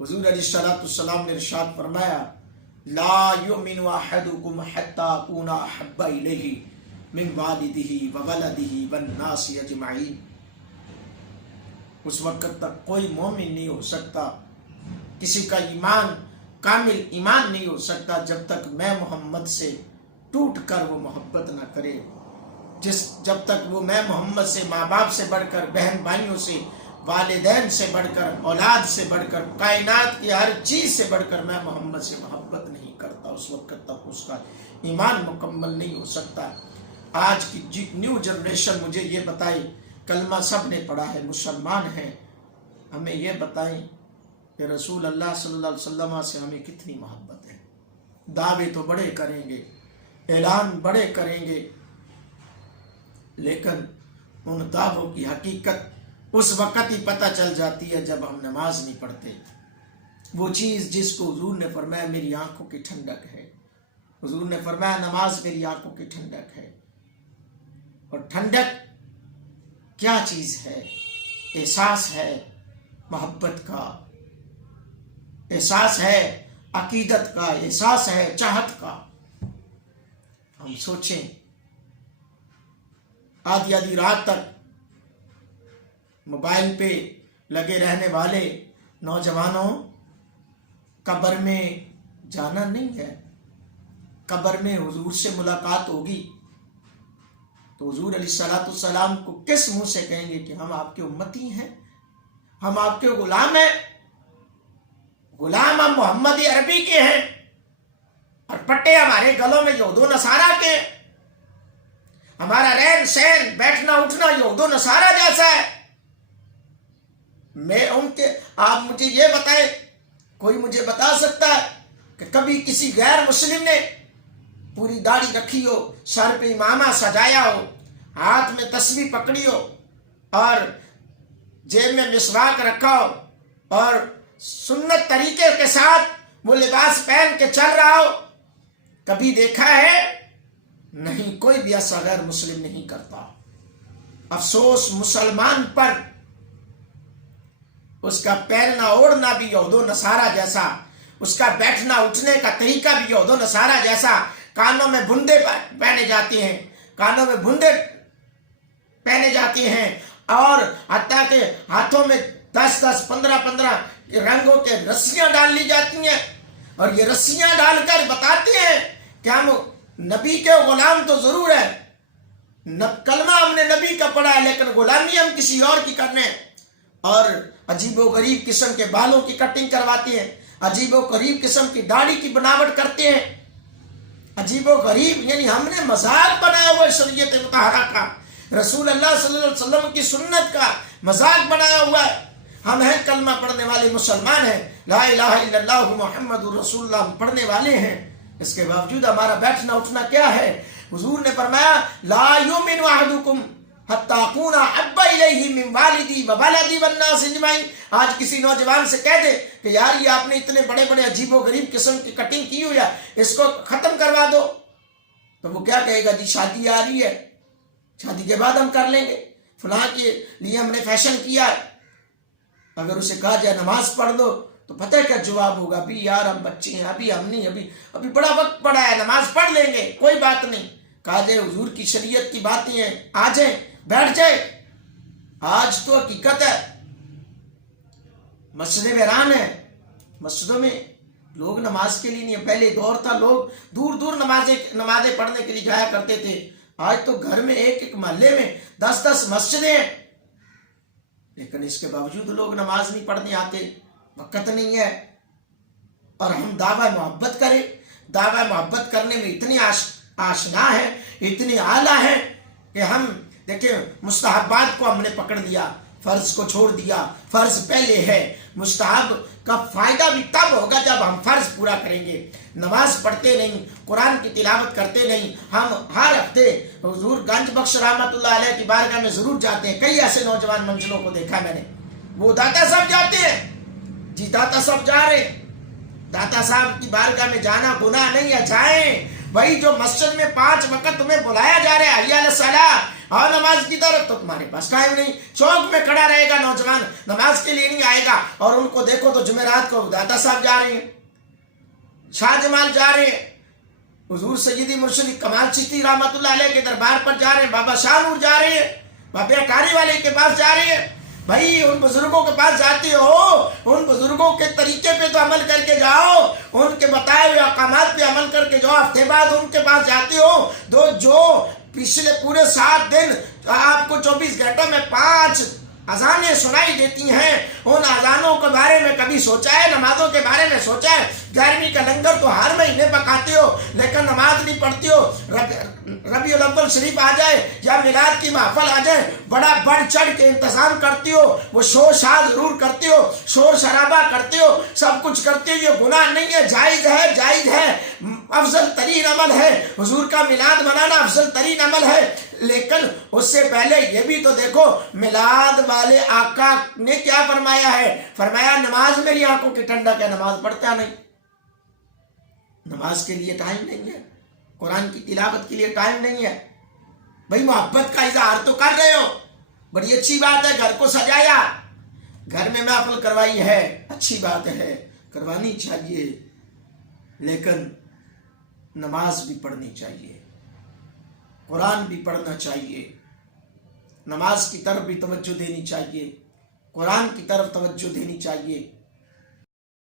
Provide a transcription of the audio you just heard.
हुजूर अलैहिस्सलाम ने इरशाद फरमाया, ला युमिनु अहदुकुम हत्ता अकूना अहब्बा इलैहि मिन वालिदिही व वलदिही वन नासि अजमईन। उस वक्त तक कोई मोमिन नहीं हो सकता, किसी का ईमान कामिल ईमान नहीं हो सकता जब तक मैं मोहम्मद से टूट कर वो मोहब्बत ना करे। जब तक वो मैं मोहम्मद से, माँ बाप से बढ़कर, बहन भाइयों से, वालिदैन से बढ़कर, औलाद से बढ़कर, कायनात की हर चीज से बढ़कर मैं मोहम्मद से मोहब्बत नहीं करता, उस वक्त तक उसका ईमान मुकम्मल नहीं हो सकता। आज की न्यू जनरेशन मुझे ये बताए, कलमा सब ने पढ़ा है, मुसलमान हैं, हमें ये बताएं कि रसूल अल्लाह सल्लल्लाहु अलैहि वसल्लम से हमें कितनी मोहब्बत है। दावे तो बड़े करेंगे, ऐलान बड़े करेंगे, लेकिन उन दावों की हकीकत उस वक़्त ही पता चल जाती है जब हम नमाज नहीं पढ़ते। वो चीज़ जिसको हुजूर ने फरमाया मेरी आंखों की ठंडक है, हुजूर ने फरमाया नमाज मेरी आंखों की ठंडक है। और ठंडक क्या चीज़ है? एहसास है मोहब्बत का, एहसास है अकीदत का, एहसास है चाहत का। हम सोचें, आधी आधी रात तक मोबाइल पे लगे रहने वाले नौजवानों, कब्र में जाना नहीं है, कब्र में हुजूर से मुलाकात होगी तो हुजूर अलैहिस्सलाम को किस मुंह से कहेंगे कि हम आपके उम्मती हैं, हम आपके गुलाम हैं, गुलाम हम मोहम्मद अरबी के हैं और पट्टे हमारे गलों में यहूदो नसारा के, हमारा रहन सहन बैठना उठना यहूदो नसारा जैसा है। मैं उनके, आप मुझे ये बताएं, कोई मुझे बता सकता है कि कभी किसी गैर मुस्लिम ने पूरी दाढ़ी रखी हो, सर पे इमामा सजाया हो, हाथ में तस्बीह पकड़ी हो और जेब में मिसवाक रखा हो और सुन्नत तरीके के साथ वो लिबास पहन के चल रहा हो, कभी देखा है? नहीं, कोई भी ऐसा गैर मुस्लिम नहीं करता। अफसोस मुसलमान पर, उसका पहनना ओढ़ना भी यहूदो नसारा जैसा, उसका बैठना उठने का तरीका भी यहूदो नसारा जैसा। कानों में बुंदे पहने जाते हैं, कानों में बुंदे पहने जाते हैं और हत्ता के हाथों में 10-10, 15-15 रंगों के रस्सियां डाल ली जाती हैं और ये रस्सियां डालकर बताते हैं कि हम नबी के गुलाम तो जरूर है, कलमा हमने नबी का पढ़ा है लेकिन गुलामी हम किसी और की करने। और अजीबो गरीब किस्म के बालों की कटिंग करवाते हैं, अजीबो गरीब किस्म की दाढ़ी की बनावट करते हैं, अजीबो गरीब, यानी हमने मजाक बनाया हुआ शरीयत मुतहरा का, रसूल अल्लाह सल्लल्लाहु अलैहि वसल्लम की सुन्नत का मजाक बनाया हुआ है। हम हैं कलमा पढ़ने वाले मुसलमान हैं, ला इलाहा इल्लल्लाहु मुहम्मदुर रसूलुल्लाह पढ़ने वाले हैं, इसके बावजूद हमारा बैठना उठना क्या है? हुजूर ने फरमाया ला युमिनु अहदुकुम हत्ता अकूना अहब्बा इलैहि मिन वालिदी व वलदी वन नास अजमईन। आज किसी नौजवान से कह दे कि यार ये आपने इतने बड़े बड़े अजीबो गरीब किस्म की कटिंग की हुई है, इसको खत्म करवा दो, तो वो क्या कहेगा? जी शादी आ रही है, शादी के बाद हम कर लेंगे, फलां के लिए हमने फैशन किया है। अगर उसे कहा जाए नमाज पढ़ दो तो पता है क्या जवाब होगा? अभी यार हम बच्चे हैं, अभी हम नहीं, अभी बड़ा वक्त पड़ा है, नमाज पढ़ लेंगे, कोई बात नहीं। कहा जाए हुजूर की शरीयत की बातें हैं, आ जाए बैठ जाए। आज तो हकीकत है, मस्जिदें वीरान है, मस्जिदों में लोग नमाज के लिए नहीं है। पहले दौर था लोग दूर दूर नमाजें पढ़ने के लिए जाया करते थे, आज तो घर में एक एक मोहल्ले में 10-10 मस्जिदें हैं, लेकिन इसके बावजूद लोग नमाज नहीं पढ़ने आते, वक़्त नहीं है। और हम दावा मोहब्बत करें, दावा मोहब्बत करने में इतनी आशना है, इतनी आला है कि हम देखिए मुस्तहबात को हमने पकड़ लिया, फर्ज को छोड़ दिया। फर्ज पहले है, मुस्तहब का फायदा भी तब होगा जब हम फर्ज पूरा करेंगे। नमाज पढ़ते नहीं, कुरान की तिलावत करते नहीं। हम हर हफ्ते हुजूर गंज बख्श रहमतुल्लाह अलैह की बारगाह में जरूर जाते हैं। कई ऐसे नौजवान मंजिलों को देखा मैंने, वो दाता साहब जाते हैं जी, दाता साहब जा रहे, दाता साहब की बारगाह में जाना गुनाह नहीं है, जाएं। वही जो मस्जिद में 5 वक्त तुम्हें बुलाया जा रहा है, हय्या अला सलाह, और नमाज की तरफ, तो तुम्हारे पास टाइम नहीं। चौक में खड़ा रहेगा नौजवान, नमाज के लिए नहीं आएगा, और उनको देखो तो जुमेरात को दादा साहब जा रहे हैं, शाह जमाल जा रहे हैं, हुजूर सैयदी मुर्शिद कमाल चिश्ती रहमतुल्लाह अलैह के दरबार पर जा रहे हैं, बाबा शाहनूर जा रहे हैं, बाबा अटारी वाले के पास जा रहे हैं। भाई उन बुजुर्गों के पास जाते हो, उन बुजुर्गों के तरीके पे तो अमल करके जाओ, उनके बताए हुए अहकामात पे अमल करके जाओ। हफ्ते बाद उनके पास जाते हो तो जो पिछले पूरे 7 दिन आपको 24 घंटों में 5 अजानें सुनाई देती हैं, उन अजानों के बारे में कभी सोचा है? नमाजों के बारे में सोचा है? 11वीं का लंगर तो हर महीने पकाते हो, लेकिन नमाज नहीं पढ़ती हो। रबीउल अव्वल शरीफ आ जाए या मिलाद की महफिल आ जाए, बड़ा बढ़ चढ़ के इंतजाम करती हो, वो शोर शाह जरूर करती हो, शोर शराबा करते हो, सब कुछ करते हो। ये गुनाह नहीं है, जायज है, जायज है, अफजल तरीन अमल है। हुजूर का मिलाद मनाना अफजल तरीन अमल है, लेकिन उससे पहले ये भी तो देखो, मिलाद वाले आका ने क्या फरमाया है? फरमाया नमाज मेरी आंखों की ठंडक है, नमाज पढ़ता नहीं। नमाज के लिए टाइम नहीं है, कुरान की तिलावत के लिए टाइम नहीं है। भाई मोहब्बत का इजहार तो कर रहे हो, बड़ी अच्छी बात है, घर को सजाया, घर में महफिल करवाई है, अच्छी बात है, करवानी चाहिए, लेकिन नमाज भी पढ़नी चाहिए, कुरान भी पढ़ना चाहिए, नमाज की तरफ भी तवज्जो देनी चाहिए, कुरान की तरफ तवज्जो देनी चाहिए।